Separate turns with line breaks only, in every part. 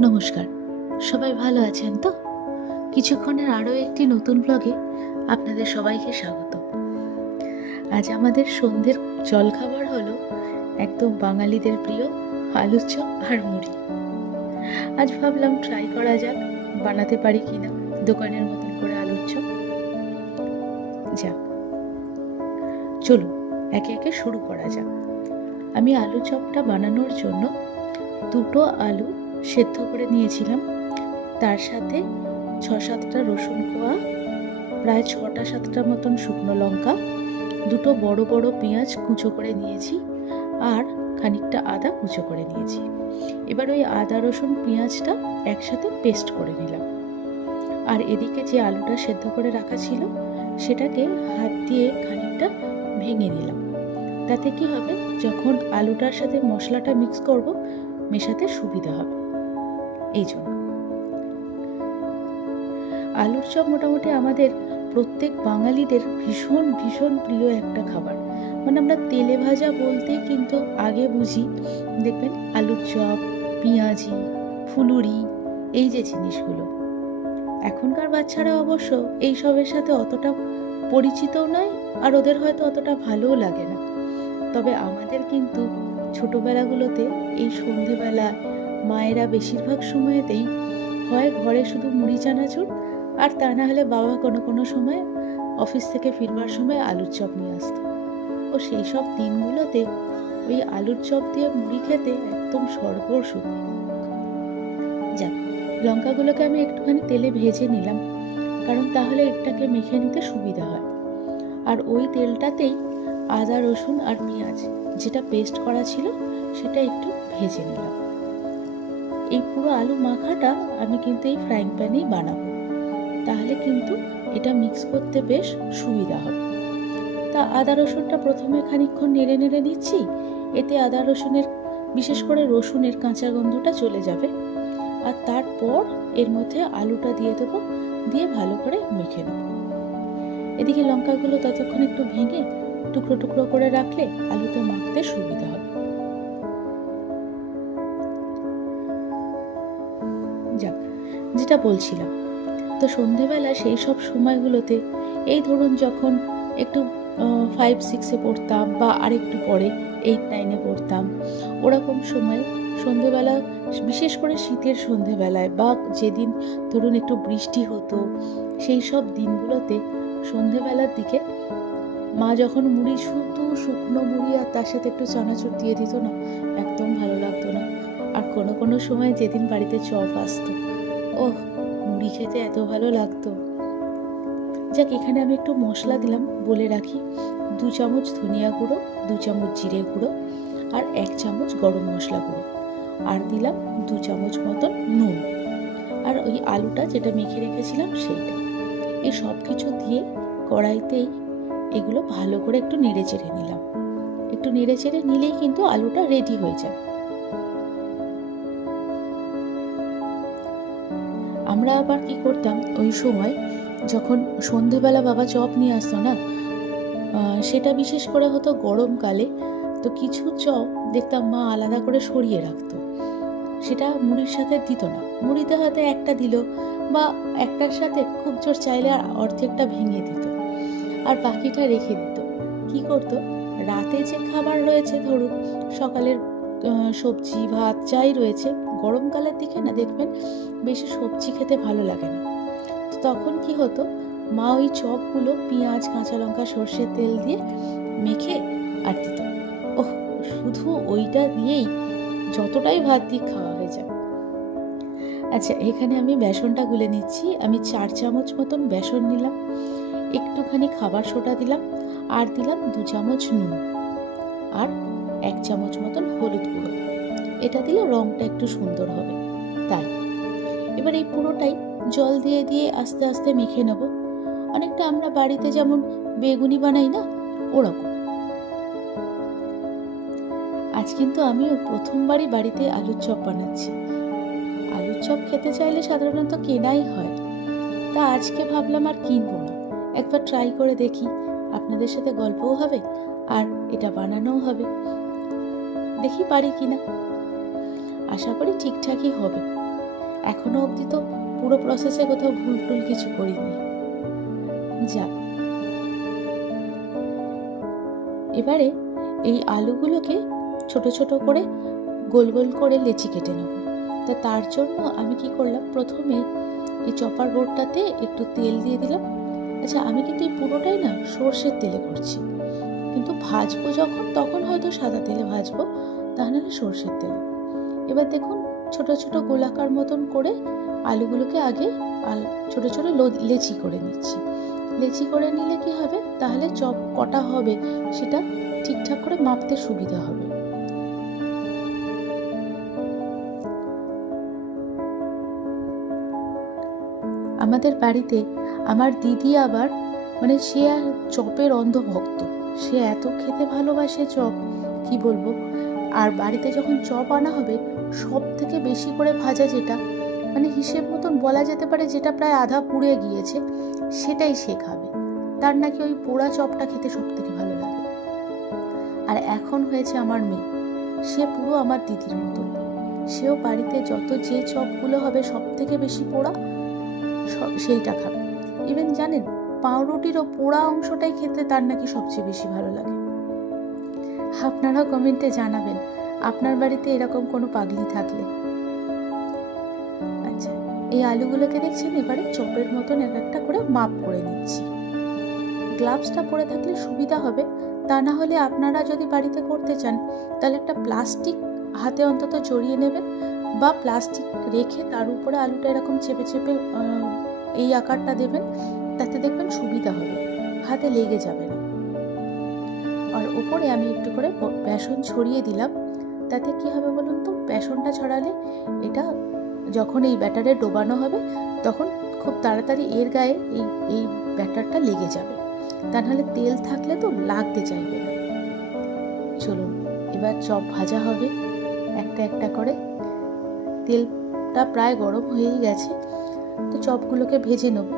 নমস্কার। সবাই ভালো আছেন তো? কিছুক্ষণের আরও একটি নতুন ব্লগে আপনাদের সবাইকে স্বাগত। আজ আমাদের সন্ধ্যের জলখাবার হলো একদম বাঙালিদের প্রিয় আলুর চপ আর মুড়ি। আজ ভাবলাম ট্রাই করা যাক, বানাতে পারি কিনা দোকানের মতন করে আলুর চপ। যাক, চলুন, একে একে শুরু করা যাক। আমি আলু চপটা বানানোর জন্য দুটো আলু সেদ্ধ করে নিয়েছিলাম। তার সাথে ছ সাতটা রসুন কোয়া, প্রায় ছটা সাতটা মতন শুকনো লঙ্কা, দুটো বড় বড় পেঁয়াজ কুচো করে নিয়েছি আর খানিকটা আদা কুচো করে নিয়েছি। এবার ওই আদা, রসুন, পেঁয়াজটা একসাথে পেস্ট করে নিলাম। আর এদিকে যে আলুটা সেদ্ধ করে রাখা ছিল, সেটাকে হাত দিয়ে খানিকটা ভেঙে নিলাম। তাতে কি হবে? যখন আলুটার সাথে মশলাটা মিক্স করব, মেশাতে সুবিধা হবে। এই জন্য আলুর চপ মোটামুটি আমাদের প্রত্যেক বাঙালিদের ভীষণ ভীষণ প্রিয় একটা খাবার। মানে আমরা তেলে ভাজা বলতে কিন্তু আগে বুঝি, দেখবেন আলুর চপ, পেঁয়াজি, ফুলুরি, এই যে জিনিসগুলো। এখনকার বাচ্চারা অবশ্য এই সবের সাথে অতটা পরিচিতও নয় আর ওদের হয়তো অতটা ভালোও লাগে না। তবে আমাদের কিন্তু ছোটবেলাগুলোতে এই সন্ধেবেলা মায়েরা বেশিরভাগ সময়তেই হয় ঘরে শুধু মুড়ি, চানাচুর, আর তা না হলে বাবা কোনো কোনো সময় অফিস থেকে ফিরবার সময় আলুর চপ নিয়ে আসতো। ও সেই সব দিনগুলোতে ওই আলুর চপ দিয়ে মুড়ি খেতে একদম সরগর সুখ যাক, লঙ্কাগুলোকে আমি একটুখানি তেলে ভেজে নিলাম, কারণ তাহলে এটাকে মেখে নিতে সুবিধা হয়। আর ওই তেলটাতেই আদা, রসুন আর পেঁয়াজ, যেটা পেস্ট করা ছিল, সেটা একটু ভেজে নিলাম। এই পুরো আলু মাখাটা আমি কিন্তু এই ফ্রাইং প্যানেই বানাবো। তাহলে কিন্তু এটা মিক্স করতে বেশ সুবিধা হবে। তা আদা রসুনটা প্রথমে খানিকক্ষণ নেড়ে নেড়ে নিচ্ছি এতে আদা রসুনের, বিশেষ করে রসুনের কাঁচা গন্ধটা চলে যাবে। আর তারপর এর মধ্যে আলুটা দিয়ে দেবো, দিয়ে ভালো করে মেখে নেব। এদিকে লঙ্কাগুলো ততক্ষণ একটু ভেঙে টুকরো টুকরো করে রাখলে আলুতে মাখতে সুবিধা হবে। যেটা বলছিলাম। তো সন্ধেবেলা সেই সব সময়গুলোতে এই ধরুন যখন একটু ফাইভ সিক্সে পড়তাম বা আরেকটু পরে এইট নাইনে পড়তাম, ওরকম সময় সন্ধেবেলা, বিশেষ করে শীতের সন্ধেবেলায় বা যেদিন ধরুন একটু বৃষ্টি হতো, সেই সব দিনগুলোতে সন্ধেবেলার দিকে মা যখন মুড়ি, শুধু শুকনো মুড়ি আর তার সাথে একটু চানাচুর দিয়ে দিত না, একদম ভালো লাগতো না। আর কোনো কোনো সময় যেদিন বাড়িতে চপ আসতো ও মুড়ি খেতে এত ভালো লাগতো। যাক, এখানে আমি একটু মশলা দিলাম, বলে রাখি। দু চামচ ধনিয়া গুঁড়ো, দু চামচ জিরে গুঁড়ো আর এক চামচ গরম মশলা গুঁড়ো। আর দিলাম দু চামচ মতন নুন। আর ওই আলুটা যেটা মেখে রেখেছিলাম সেইটা। এই সব কিছু দিয়ে কড়াইতেই এগুলো ভালো করে একটু নেড়ে চেড়ে নিলাম। একটু নেড়ে চেড়ে নিলেই কিন্তু আলুটা রেডি হয়ে যাবে। আমরা আবার কি করতাম? ওই সময় যখন সন্ধেবেলা বাবা চপ নিয়ে আসতো না সেটা বিশেষ করে হতো গরমকালে, তো কিছু চপ দেখতাম মা আলাদা করে সরিয়ে রাখতো। সেটা মুড়ির সাথে দিত না। মুড়িতে হয়তো একটা দিল বা একটার সাথে খুব জোর চাইলে আর অর্ধেকটা ভেঙে দিত। আর বাকিটা রেখে দিত। কি করতো? রাতে যে খাবার রয়েছে ধরুন, সকালের সবজি, ভাত যাই রয়েছে, গরমকালের দিকে না দেখবেন বেশি সবজি খেতে ভালো লাগে না। তো তখন কি হতো, মা ওই চপগুলো পেঁয়াজ, কাঁচা লঙ্কা, সর্ষের তেল দিয়ে মেখে আর দিত। ওহ, শুধু ওইটা দিয়েই যতটাই ভাত দিয়ে খাওয়া হয়ে যায় আচ্ছা এখানে আমি বেসনটা গুলে নিচ্ছি। আমি চার চামচ মতন বেসন নিলাম, একটুখানি খাবার সোটা দিলাম, আর দিলাম দু চামচ নুন। আর এক চামচ মতন হলুদ গুঁড়ো। এটা দিলে রঙটা একটু সুন্দর হবে। তাই। এবার এই পুরোটাই জল দিয়ে দিয়ে আস্তে আস্তে মেখে নেব। অনেকটা আমরা বাড়িতে যেমন বেগুনি বানাই না, ওরকম। আজ কিন্তু আমিও প্রথমবারই বাড়িতে আলুর চপ বানাচ্ছি। আলুর চপ খেতে চাইলে সাধারণত কেনাই হয়। তা আজকে ভাবলাম আর কিনবো না। একবার ট্রাই করে দেখি। আপনাদের সাথে গল্পও হবে আর এটা বানানোও হবে। দেখি পারি কিনা। আশা করি ঠিকঠাকই হবে। এখনও অবধি তো পুরো প্রসেসে কোথাও ভুল টুল কিছু করিনি। যাক। এবারে এই আলুগুলোকে ছোট ছোট করে গোল গোল করে লেচি কেটে নেব। তা তার জন্য আমি কি করলাম? প্রথমে এই চপার বোর্ডটাতে একটু তেল দিয়ে দিলাম। আচ্ছা আমি কিন্তু এই পুরোটাই না সর্ষের তেলে করছি। কিন্তু ভাজবো যখন, তখন হয়তো সাদা তেলে ভাজবো, তা নাহলে সর্ষের তেলে। এবার দেখুন, ছোট ছোট গোলাকার মতন করে আলুগুলোকে আগে ছোট ছোট লেচি করে নিচ্ছি। লেচি করে নিলে কি হবে? তাহলে চপ কটা হবে সেটা ঠিকঠাক করে মাপতে সুবিধা হবে। আমাদের বাড়িতে আমার দিদি আবার মানে সে আর চপের অন্ধভক্ত। সে এত খেতে ভালোবাসে চপ, কি বলব? আর বাড়িতে যখন চপ আনা হবে সব থেকে বেশি করে ভাজা যেটা মানে হিসেব মতন বলা যেতে পারে যেটা প্রায় আধা পুড়ে গিয়েছে, সেটাই সে খাবে। তার নাকি ওই পোড়া চপটা খেতে সব থেকে ভালো লাগে। আর এখন হয়েছে আমার মেয়ে। সে পুরো আমার দিদির মতন। সেও বাড়িতে যত যে চপগুলো হবে সব থেকে বেশি পোড়া সেইটা খাবে। ইভেন জানেন পাউরুটিরও পোড়া অংশটাই খেতে তার নাকি সবচেয়ে বেশি ভালো লাগে। আপনারা কমেন্টে জানাবেন, আপনার বাড়িতে এরকম কোনো পাগলি থাকলে। আচ্ছা এই আলুগুলোকে দেখছেন এবারে চপের মতন এক একটা করে মাপ করে নিচ্ছি। গ্লাভসটা পরে থাকলে সুবিধা হবে, তা না হলে আপনারা যদি বাড়িতে করতে চান, তাহলে একটা প্লাস্টিক হাতে অন্তত জড়িয়ে নেবেন বা প্লাস্টিক রেখে তার উপরে আলুটা এরকম চেপে চেপে এই আকারটা দেবেন। তাতে দেখবেন সুবিধা হবে। হাতে লেগে যাবে না। আর ওপরে আমি একটু করে বেসন ছড়িয়ে দিলাম। তাতে কি হবে বলুন তো? বেসনটা ছড়ালে এটা যখন এই ব্যাটারে ডোবানো হবে, তখন খুব তাড়াতাড়ি এর গায়ে এই এই ব্যাটারটা লেগে যাবে। তা নাহলে তেল থাকলে তো লাগতে চাইবে না। চলুন, এবার চপ ভাজা হবে। একটা একটা করে। তেলটা প্রায় গরম হয়েই গেছে। তো চপগুলোকে ভেজে নেব।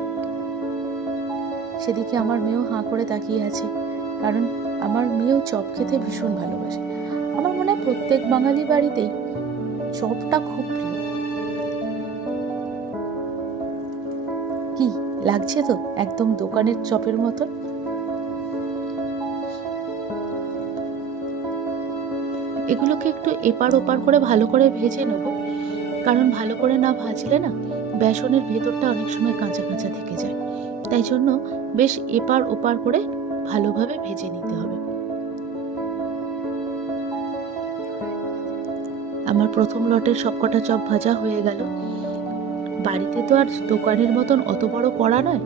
সেদিকে আমার মেয়েও হাঁ করে তাকিয়ে আছে, কারণ আমার মেয়েও চপ খেতে ভীষণ ভালোবাসে। আমার মনে হয় প্রত্যেক বাঙালি বাড়িতেই চপটা খুব প্রিয়। কি, লাগছে তো একদম দোকানের চপের মতন? এগুলোকে একটু এপার ওপার করে ভালো করে ভেজে নেব, কারণ ভালো করে না ভাজলে না বেসনের ভেতরটা অনেক সময় কাঁচা কাঁচা থেকে যায়। তাই জন্য বেশ এপার ওপার করে ভালোভাবে ভেজে নিতে হবে। আমার প্রথম লটের সবকটা চপ ভাজা হয়ে গেল। বাড়িতে তো আর দোকানের মতন অত বড় কড়া নয়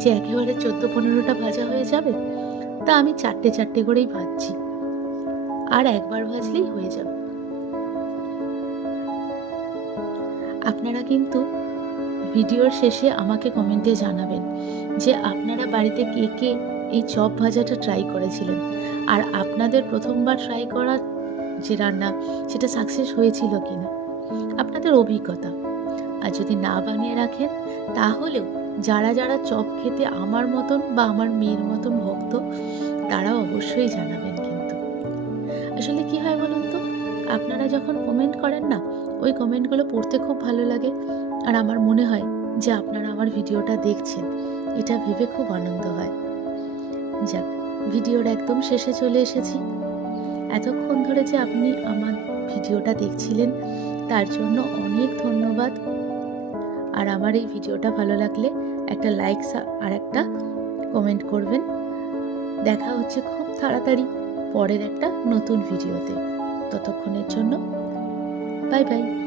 যে একেবারে চোদ্দ পনেরোটা ভাজা হয়ে যাবে। তা আমি চারটে চারটে করেই ভাজছি। আর একবার ভাজলেই হয়ে যাবে। আপনারা কিন্তু ভিডিওর শেষে আমাকে কমেন্টে জানাবেন যে আপনারা বাড়িতে কে কে এই চপ ভাজাটা ট্রাই করেছিলেন। আর আপনাদের প্রথমবার ট্রাই করা যে রান্না, সেটা সাকসেস হয়েছিল কি না আপনাদের অভিজ্ঞতা। আর যদি না বানিয়ে রাখেন, তাহলেও যারা যারা চপ খেতে আমার মতন বা আমার মেয়ের মতন ভক্ত তারা অবশ্যই জানাবেন কিন্তু। আসলে কি হয় বলুন তো? আপনারা যখন কমেন্ট করেন না ওই কমেন্টগুলো পড়তে খুব ভালো লাগে। আর আমার মনে হয় যে আপনারা আমার ভিডিওটা দেখছেন, এটা ভেবে খুব আনন্দ হয়। যাক, ভিডিওর একদম শেষে চলে এসেছি। এতক্ষণ ধরে যে আপনি আমার ভিডিওটা দেখছিলেন, তার জন্য অনেক ধন্যবাদ। আর আমার এই ভিডিওটা ভালো লাগলে একটা লাইক আর একটা কমেন্ট করবেন। দেখা হচ্ছে খুব তাড়াতাড়ি পরের একটা নতুন ভিডিওতে। ততক্ষণের জন্য 拜拜。